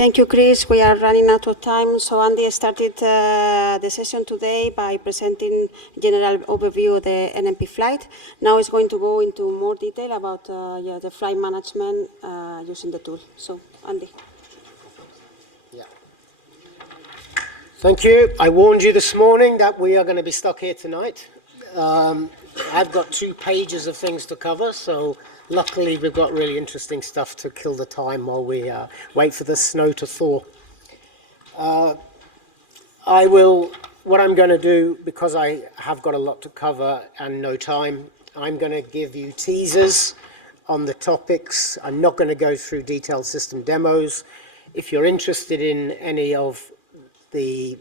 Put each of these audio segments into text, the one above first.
Thank you, Chris. We are running out of time. So Andy started the session today by presenting a general overview of the NMP flight. Now he's going to go into more detail about the flight management using the tool. So, Andy. Yeah. Thank you. I warned you this morning that we are going to be stuck here tonight. I've got 2 pages of things to cover, so luckily we've got really interesting stuff to kill the time while we wait for the snow to thaw. What I'm going to do, because I have got a lot to cover and no time, I'm going to give you teasers on the topics. I'm not going to go through detailed system demos. If you're interested in any of the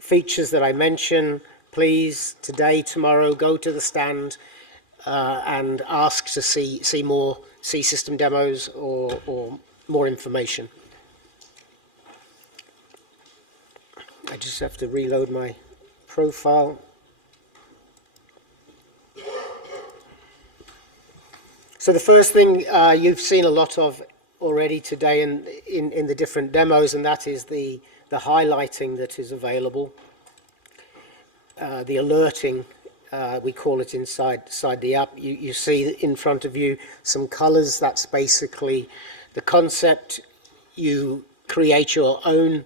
features that I mention, please, today, tomorrow, go to the stand and ask to see system demos or more information. I just have to reload my profile. So the first thing you've seen a lot of already today in the different demos, and that is the highlighting that is available. The alerting, we call it inside the app. You see in front of you some colors. That's basically the concept. You create your own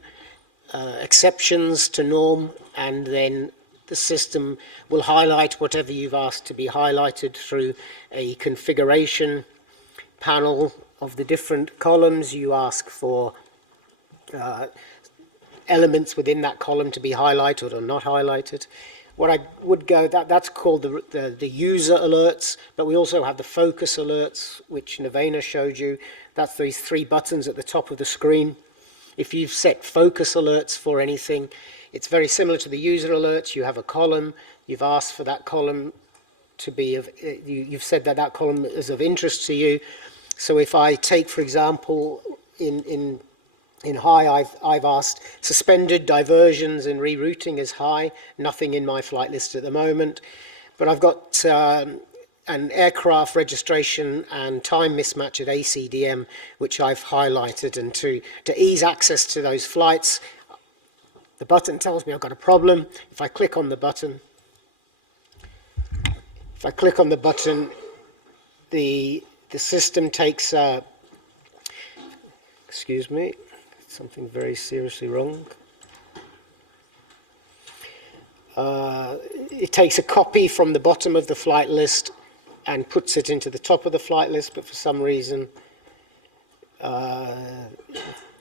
exceptions to norm, and then the system will highlight whatever you've asked to be highlighted through a configuration panel of the different columns. You ask for elements within that column to be highlighted or not highlighted. What I would go, that's called the user alerts, but we also have the focus alerts, which Navena showed you. That's these 3 buttons at the top of the screen. If you've set focus alerts for anything, it's very similar to the user alerts. You have a column, you've asked for that column to be of, you've said that column is of interest to you. So if I take, for example, in high, I've asked suspended diversions and rerouting is high, nothing in my flight list at the moment, but I've got an aircraft registration and time mismatch at ACDM, which I've highlighted, and to ease access to those flights, the button tells me I've got a problem. If I click on the button, the system takes, excuse me, something very seriously wrong. It takes a copy from the bottom of the flight list and puts it into the top of the flight list, but for some reason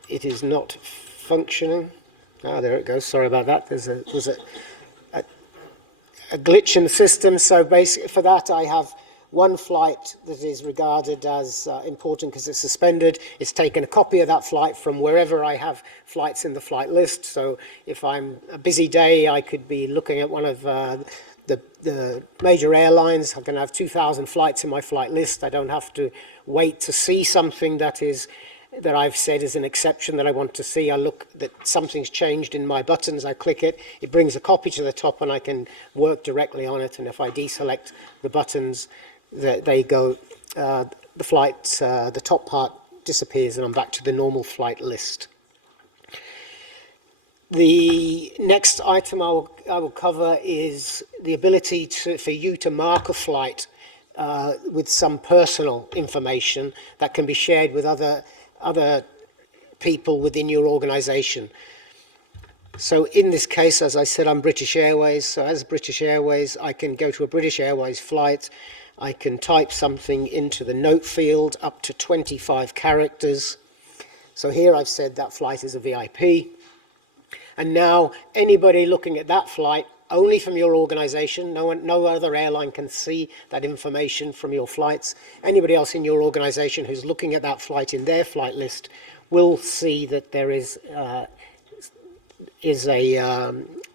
it is not functioning. There it goes. Sorry about that. There was a glitch in the system. So basically for that I have one flight that is regarded as important because it's suspended. It's taken a copy of that flight from wherever I have flights in the flight list. So if I'm a busy day, I could be looking at one of the major airlines. I can have 2,000 flights in my flight list. I don't have to wait to see something that I've said is an exception that I want to see. I look that something's changed in my buttons, I click it, it brings a copy to the top and I can work directly on it. And if I deselect the buttons, they go, the flight, the top part disappears and I'm back to the normal flight list. The next item I will cover is the ability for you to mark a flight with some personal information that can be shared with other people within your organization. So in this case, as I said, I'm British Airways. So as British Airways, I can go to a British Airways flight. I can type something into the note field up to 25 characters. So here I've said that flight is a VIP. And now anybody looking at that flight, only from your organization, no other airline can see that information from your flights. Anybody else in your organization who's looking at that flight in their flight list will see that there is a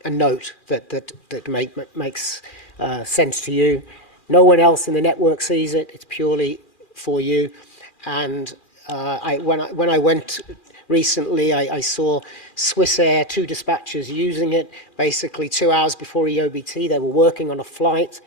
note that makes sense to you. No one else in the network sees it. It's purely for you. And when I went recently, I saw Swissair, 2 dispatchers using it. Basically 2 hours before EOBT, they were working on a flight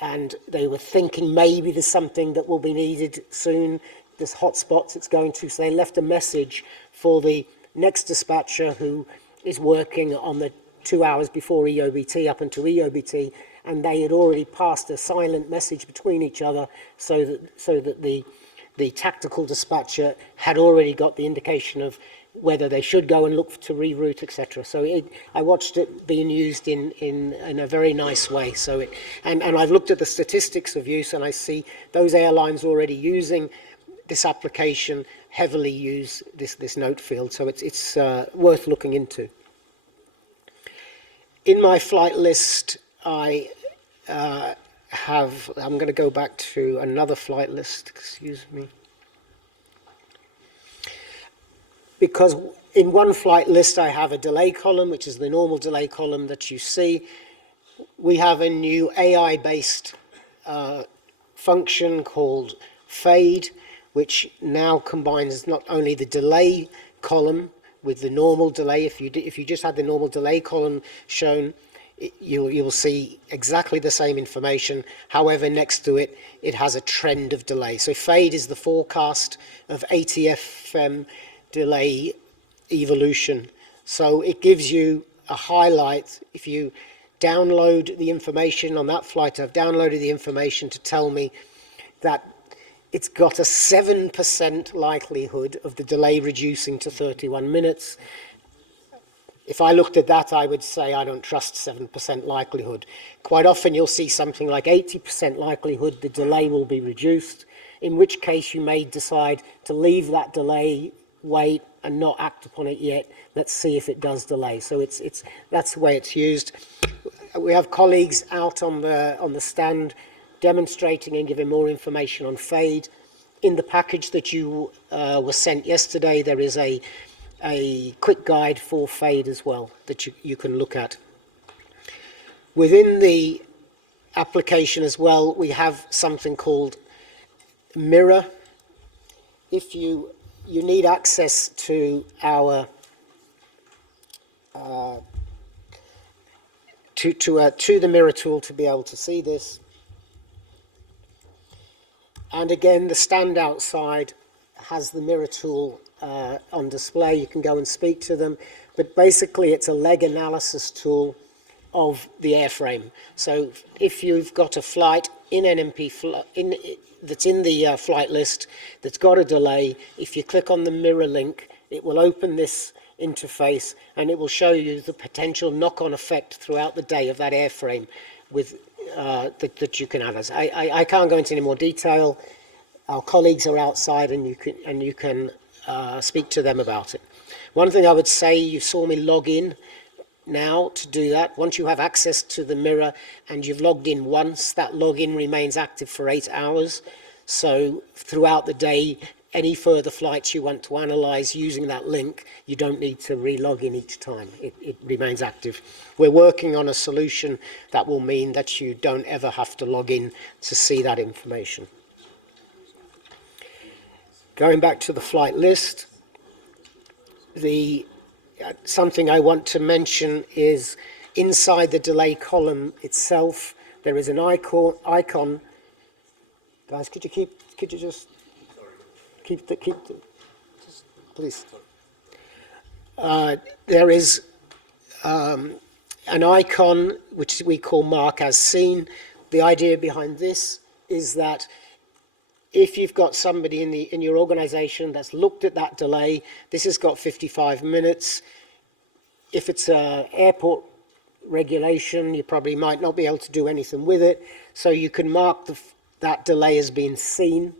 and they were thinking maybe there's something that will be needed soon. this hotspots it's going to. So they left a message for the next dispatcher who is working on the 2 hours before EOBT up until EOBT, and they had already passed a silent message between each other so that the tactical dispatcher had already got the indication of whether they should go and look to reroute, etc. So I watched it being used in a very nice way. So and I've looked at the statistics of use, and I see those airlines already using this application heavily use this note field. So it's worth looking into. In my flight list, I'm going to go back to another flight list, excuse me. Because in one flight list I have a delay column, which is the normal delay column that you see. We have a new AI-based function called fade, which now combines not only the delay column with the normal delay. If you just had the normal delay column shown, you will see exactly the same information. However, next to it, it has a trend of delay. So fade is the forecast of ATF delay evolution. So it gives you a highlight. If you download the information on that flight, I've downloaded the information to tell me that it's got a 7% likelihood of the delay reducing to 31 minutes. If I looked at that, I would say I don't trust 7% likelihood. Quite often you'll see something like 80% likelihood the delay will be reduced, in which case you may decide to leave that delay, wait, and not act upon it yet. Let's see if it does delay. So that's the way it's used. We have colleagues out on the stand demonstrating and giving more information on fade. In the package that you were sent yesterday, there is a quick guide for fade as well that you can look at. Within the application as well, we have something called mirror. If you need access to our to the mirror tool to be able to see this. And again, the stand outside has the mirror tool on display. You can go and speak to them, but basically it's a leg analysis tool of the airframe. So if you've got a flight in NMP that's in the flight list that's got a delay, if you click on the mirror link, it will open this interface and it will show you the potential knock-on effect throughout the day of that airframe with that you can have. I can't go into any more detail. Our colleagues are outside and you can speak to them about it. One thing I would say, you saw me log in now to do that. Once you have access to the mirror and you've logged in once, that login remains active for 8 hours. So throughout the day, any further flights you want to analyze using that link, you don't need to re-log in each time. It remains active. We're working on a solution that will mean that you don't ever have to log in to see that information. Going back to the flight list, something I want to mention is inside the delay column itself, there is an icon. Guys, could you just keep the just, please. There is an icon which we call mark as seen. The idea behind this is that if you've got somebody in your organization that's looked at that delay, this has got 55 minutes. If it's an airport regulation, you probably might not be able to do anything with it. So you can mark that delay as being seen.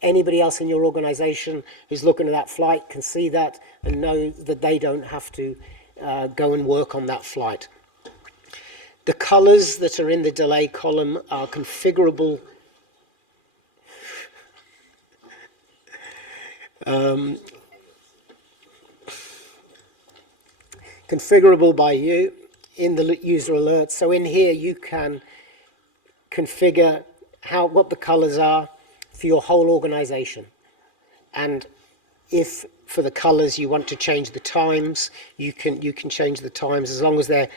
Anybody else in your organization who's looking at that flight can see that and know that they don't have to go and work on that flight. The colors that are in the delay column are configurable. Configurable by you in the user alert. So in here you can configure what the colors are for your whole organization. And if for the colors you want to change the times, you can change the times as long as they're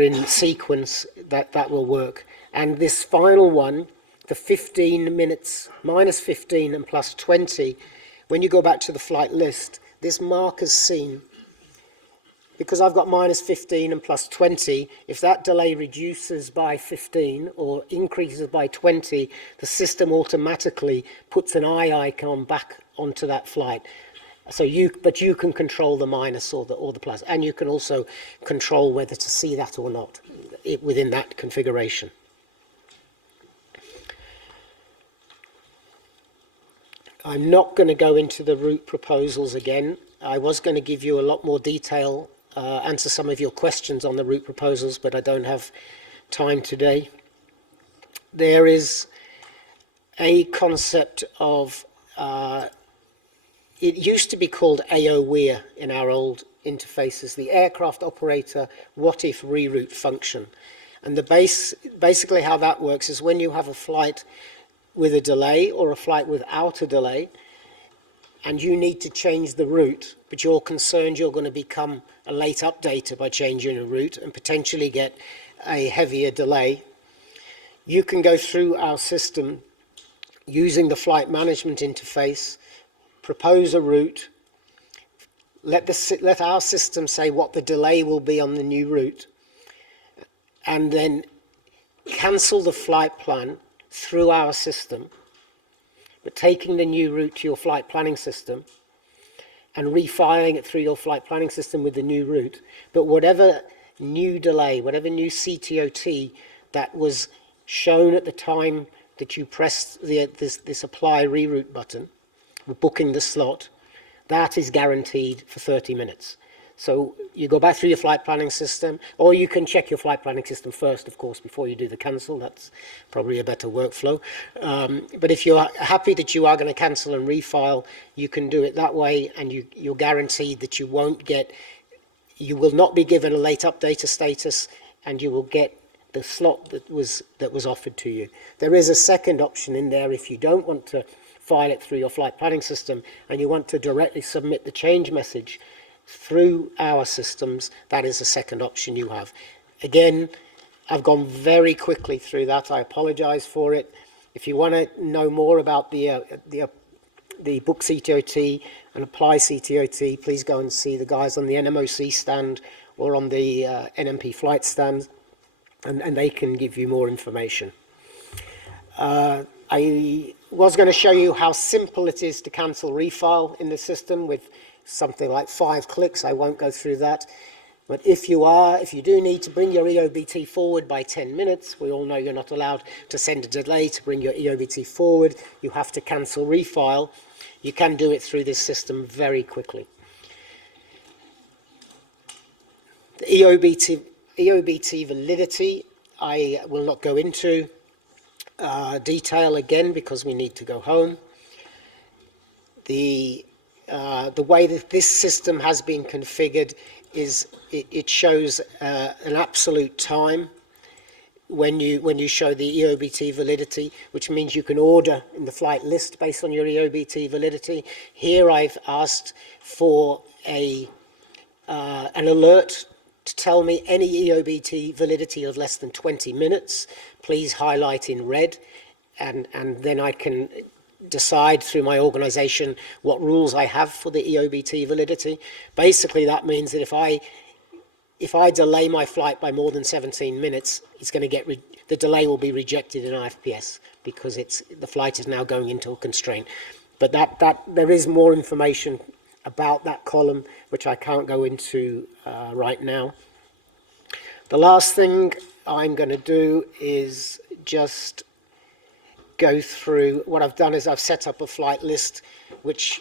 in sequence. That will work. And this final one the 15 minutes, minus 15 and plus 20, when you go back to the flight list, this marker's seen. Because I've got minus 15 and plus 20, if that delay reduces by 15 or increases by 20, the system automatically puts an eye icon back onto that flight. So but you can control the minus or the plus, and you can also control whether to see that or not within that configuration. I'm not going to go into the route proposals again. I was going to give you a lot more detail, answer some of your questions on the route proposals, but I don't have time today. There is a concept of, it used to be called AOWER in our old interfaces, the aircraft operator what if reroute function. And basically how that works is when you have a flight with a delay or a flight without a delay, and you need to change the route, but you're concerned you're going to become a late updater by changing a route and potentially get a heavier delay, you can go through our system using the flight management interface, propose a route, let our system say what the delay will be on the new route, and then cancel the flight plan through our system, but taking the new route to your flight planning system and refiling it through your flight planning system with the new route. But whatever new delay, whatever new CTOT that was shown at the time that you pressed this apply reroute button, booking the slot, that is guaranteed for 30 minutes. So you go back through your flight planning system, or you can check your flight planning system first, of course, before you do the cancel. That's probably a better workflow. But if you're happy that you are going to cancel and refile, you can do it that way, and you're guaranteed that you will not be given a late updater status, and you will get the slot that was offered to you. There is a second option in there if you don't want to file it through your flight planning system and you want to directly submit the change message through our systems. That is a second option you have. Again, I've gone very quickly through that. I apologize for it. If you want to know more about the book CTOT and apply CTOT, please go and see the guys on the NMOC stand or on the NMP flight stand, and they can give you more information. I was going to show you how simple it is to cancel refile in the system with something like 5 clicks. I won't go through that. But if you do need to bring your EOBT forward by 10 minutes, we all know you're not allowed to send a delay to bring your EOBT forward. You have to cancel refile. You can do it through this system very quickly. The EOBT validity, I will not go into detail again because we need to go home. The way that this system has been configured is it shows an absolute time when you show the EOBT validity, which means you can order in the flight list based on your EOBT validity. Here I've asked for an alert to tell me any EOBT validity of less than 20 minutes. Please highlight in red, and then I can decide through my organization what rules I have for the EOBT validity. Basically, that means that if I delay my flight by more than 17 minutes, it's going to the delay will be rejected in IFPS because the flight is now going into a constraint. But there is more information about that column, which I can't go into right now. The last thing I'm going to do is just go through what I've done is I've set up a flight list, which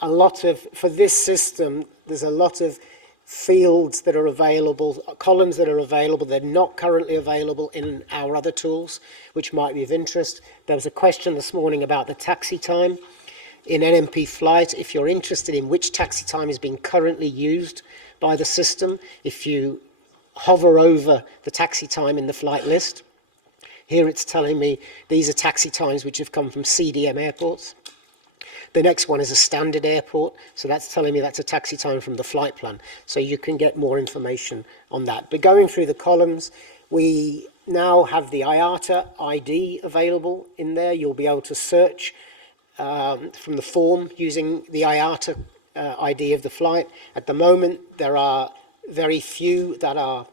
for this system, there's a lot of fields that are available, columns that are available. They're not currently available in our other tools, which might be of interest. There was a question this morning about the taxi time in NMP flight. If you're interested in which taxi time is being currently used by the system, if you hover over the taxi time in the flight list, here it's telling me these are taxi times which have come from CDM airports. The next one is a standard airport, so that's telling me that's a taxi time from the flight plan. So you can get more information on that. But going through the columns, we now have the IATA ID available in there. You'll be able to search from the form using the IATA ID of the flight. At the moment, there are very few that are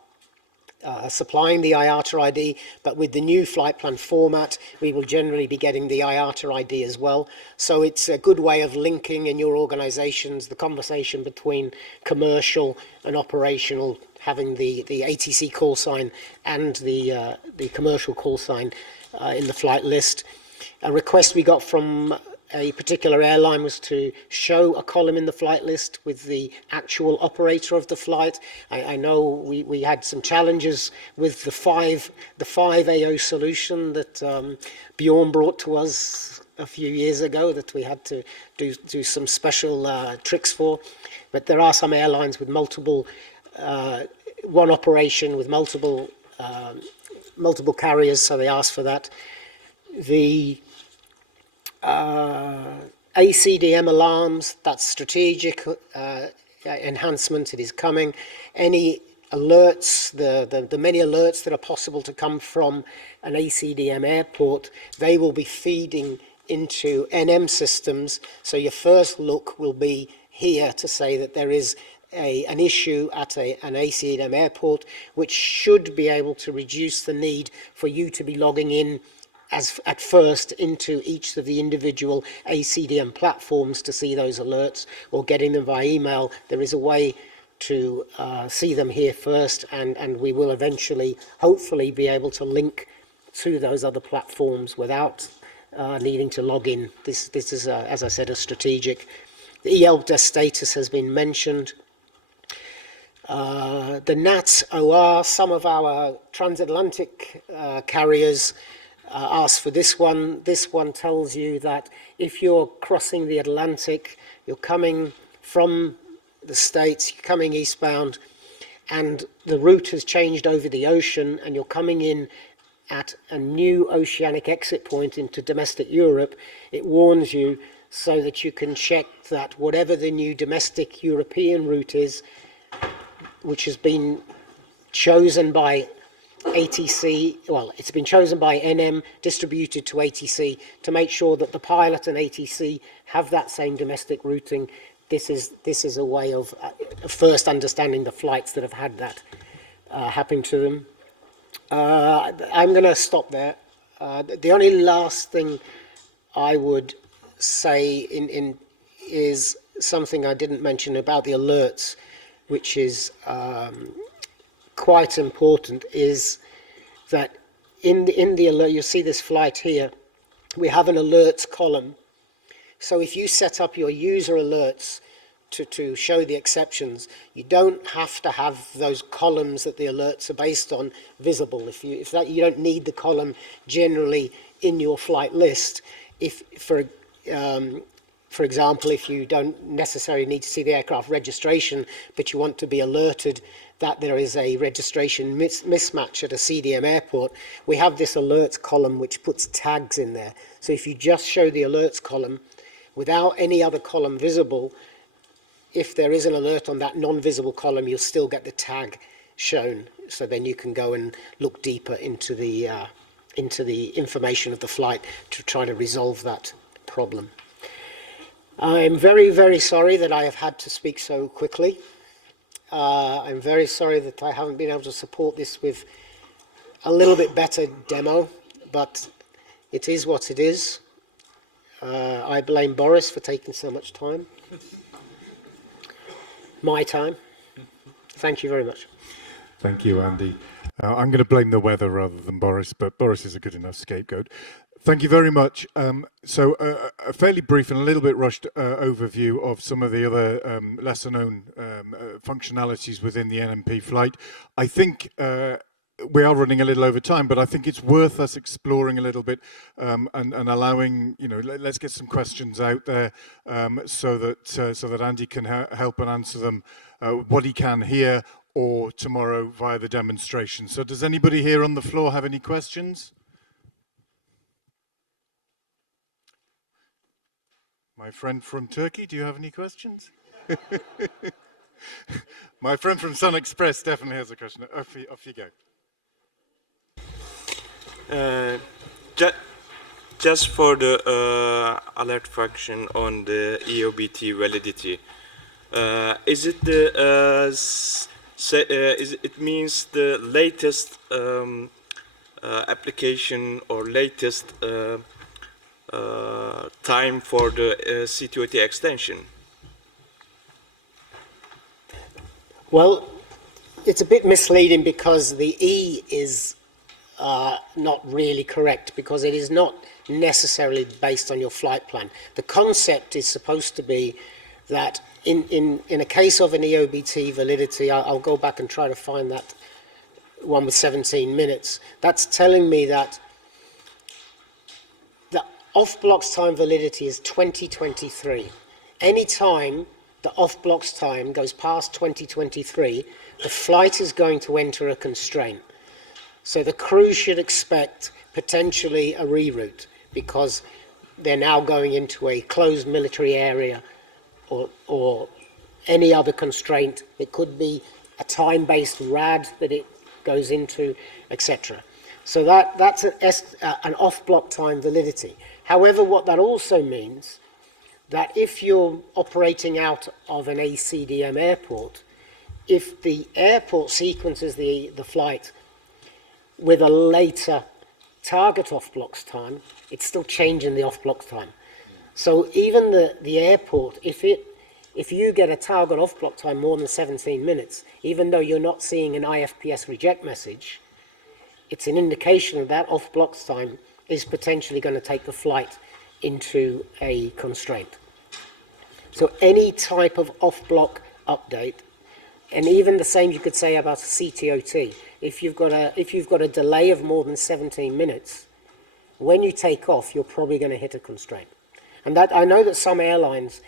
supplying the IATA ID, but with the new flight plan format, we will generally be getting the IATA ID as well. So it's a good way of linking in your organizations the conversation between commercial and operational, having the ATC call sign and the commercial call sign in the flight list. A request we got from a particular airline was to show a column in the flight list with the actual operator of the flight. I know we had some challenges with the 5AO solution that Bjorn brought to us a few years ago that we had to do some special tricks for. But there are some airlines with multiple, one operation with multiple carriers, so they asked for that. The ACDM alarms, that's strategic enhancement, it is coming. Any alerts, the many alerts that are possible to come from an ACDM airport, they will be feeding into NM systems. So your first look will be here to say that there is an issue at an ACDM airport, which should be able to reduce the need for you to be logging in at first into each of the individual ACDM platforms to see those alerts, or getting them by email. There is a way to see them here first, and we will eventually, hopefully, be able to link to those other platforms without needing to log in. This is, as I said, a strategic. The ELDES status has been mentioned. The NATS OR, some of our transatlantic carriers asked for this one. This one tells you that if you're crossing the Atlantic, you're coming from the States, you're coming eastbound, and the route has changed over the ocean, and you're coming in at a new oceanic exit point into domestic Europe, it warns you so that you can check that whatever the new domestic European route is, which has been chosen by ATC, well, it's been chosen by NM, distributed to ATC to make sure that the pilot and ATC have that same domestic routing. This is a way of first understanding the flights that have had that happen to them. I'm going to stop there. The only last thing I would say is something I didn't mention about the alerts, which is quite important, is that in the alert, you see this flight here, we have an alerts column. So if you set up your user alerts to show the exceptions, you don't have to have those columns that the alerts are based on visible. You don't need the column generally in your flight list. If for example, if you don't necessarily need to see the aircraft registration, but you want to be alerted that there is a registration mismatch at a CDM airport, we have this alerts column which puts tags in there. So if you just show the alerts column without any other column visible, if there is an alert on that non-visible column, you'll still get the tag shown. So then you can go and look deeper into the information of the flight to try to resolve that problem. I'm very, very sorry that I have had to speak so quickly. I'm very sorry that I haven't been able to support this with a little bit better demo, but it is what it is. I blame Boris for taking so much time. My time. Thank you very much. Thank you, Andy. I'm going to blame the weather rather than Boris, but Boris is a good enough scapegoat. Thank you very much. So a fairly brief and a little bit rushed overview of some of the other lesser known functionalities within the NMP flight. I think we are running a little over time, but I think it's worth us exploring a little bit and allowing, let's get some questions out there so that Andy can help and answer them what he can here or tomorrow via the demonstration. So does anybody here on the floor have any questions? My friend from Turkey, do you have any questions? My friend from Sun Express definitely has a question. Off you go. Ju- Just for the alert function on the EOBT validity, is it the it means the latest application or latest time for the CTOT extension? Well, it's a bit misleading because the E is not really correct because it is not necessarily based on your flight plan. The concept is supposed to be that in a case of an EOBT validity, I'll go back and try to find that one with 17 minutes. That's telling me that the off-blocks time validity is 2023. Any time the off-blocks time goes past 2023, the flight is going to enter a constraint. So the crew should expect potentially a reroute because they're now going into a closed military area or any other constraint. It could be a time-based RAD that it goes into, etc. So that's an off-block time validity. However, what that also means that if you're operating out of an ACDM airport, if the airport sequences the flight with a later target off-blocks time, it's still changing the off-blocks time. So even the airport, if you get a target off-block time more than 17 minutes, even though you're not seeing an IFPS reject message, it's an indication that off-blocks time is potentially going to take the flight into a constraint. So any type of off-block update, and even the same you could say about a CTOT. If you've got a delay of more than 17 minutes, when you take off, you're probably going to hit a constraint. And that I know that some airlines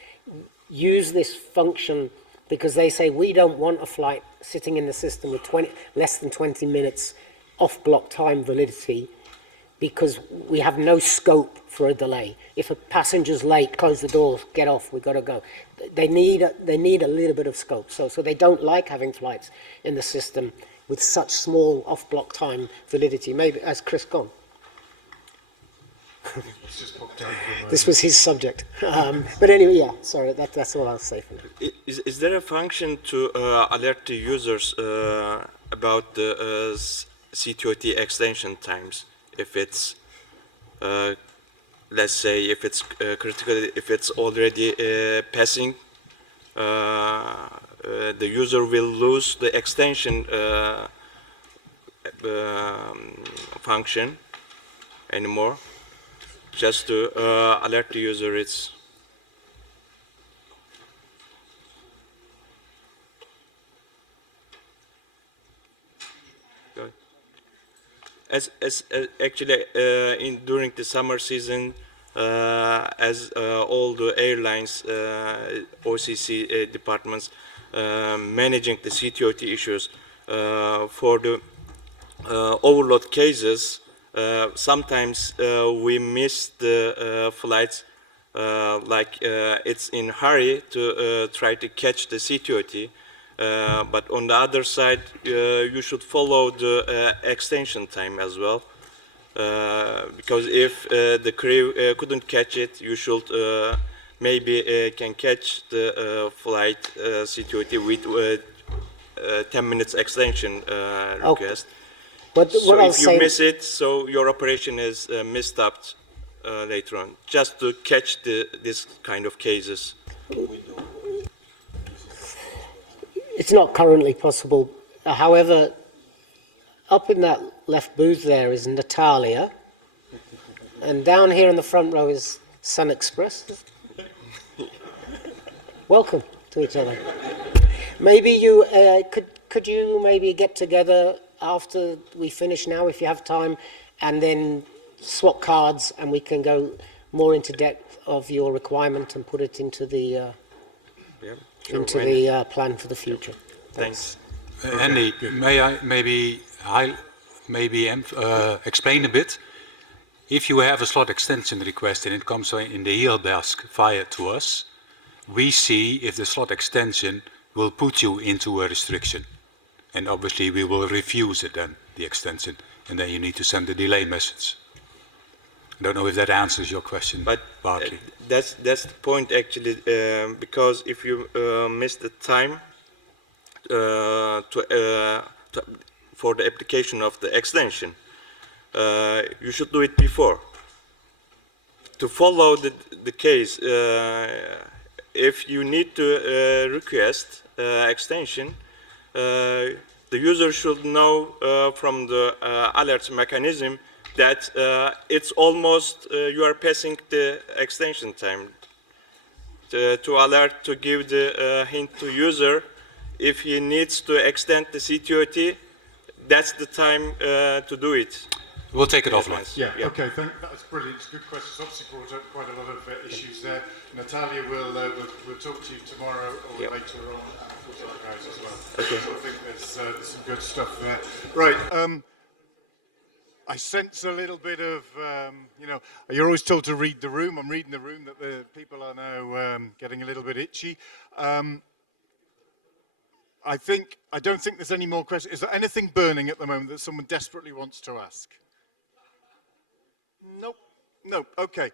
use this function because they say we don't want a flight sitting in the system with less than 20 minutes off-block time validity because we have no scope for a delay. If a passenger's late, close the doors, get off, we've got to go. They need a little bit of scope. So they don't like having flights in the system with such small off-block time validity. Maybe, has Chris gone? This was his subject. But anyway, yeah, sorry, that's all I'll say for now. Is there a function to alert the users about the CTOT extension times? If it's, let's say, if it's critical, if it's already passing, the user will lose the extension function anymore. Just to alert the user, it's good. As actually during the summer season, as all the airlines, OCC departments managing the CTOT issues for the overload cases. Sometimes we miss the flights, like it's in hurry to try to catch the CTOT, but on the other side, you should follow the extension time as well, because if the crew couldn't catch it, you should maybe can catch the flight CTOT with 10 minutes extension request. But So if you miss it, so your operation is messed up later on, just to catch this kind of cases. It's not currently possible. However, up in that left booth there is Natalia, and down here in the front row is Sun Express. Welcome to each other. Maybe you could you maybe get together after we finish now, if you have time, and then swap cards, and we can go more into depth of your requirement and put it into the plan for the future. Thanks. Andy, may I maybe explain a bit? If you have a slot extension request and it comes in the help desk via to us, we see if the slot extension will put you into a restriction. And obviously we will refuse it then, the extension. and then you need to send the delay message. I don't know if that answers your question, But partly. that's the point actually, because if you miss the time for the application of the extension, you should do it before. To follow the case, if you need to request extension, the user should know from the alert mechanism that it's almost you are passing the extension time. To alert, to give the hint to user if he needs to extend the CTOT, that's the time to do it. We'll take it offline. Yeah. Okay, that's brilliant. It's a good question. It's obviously brought up quite a lot of issues there. Natalia will talk to you tomorrow or later on, and of course our guys as well. Okay. So I think there's some good stuff there. Right. I sense a little bit of, you're always told to read the room. I'm reading the room that the people are now getting a little bit itchy. I don't think there's any more questions. Is there anything burning at the moment that someone desperately wants to ask? Nope. Okay.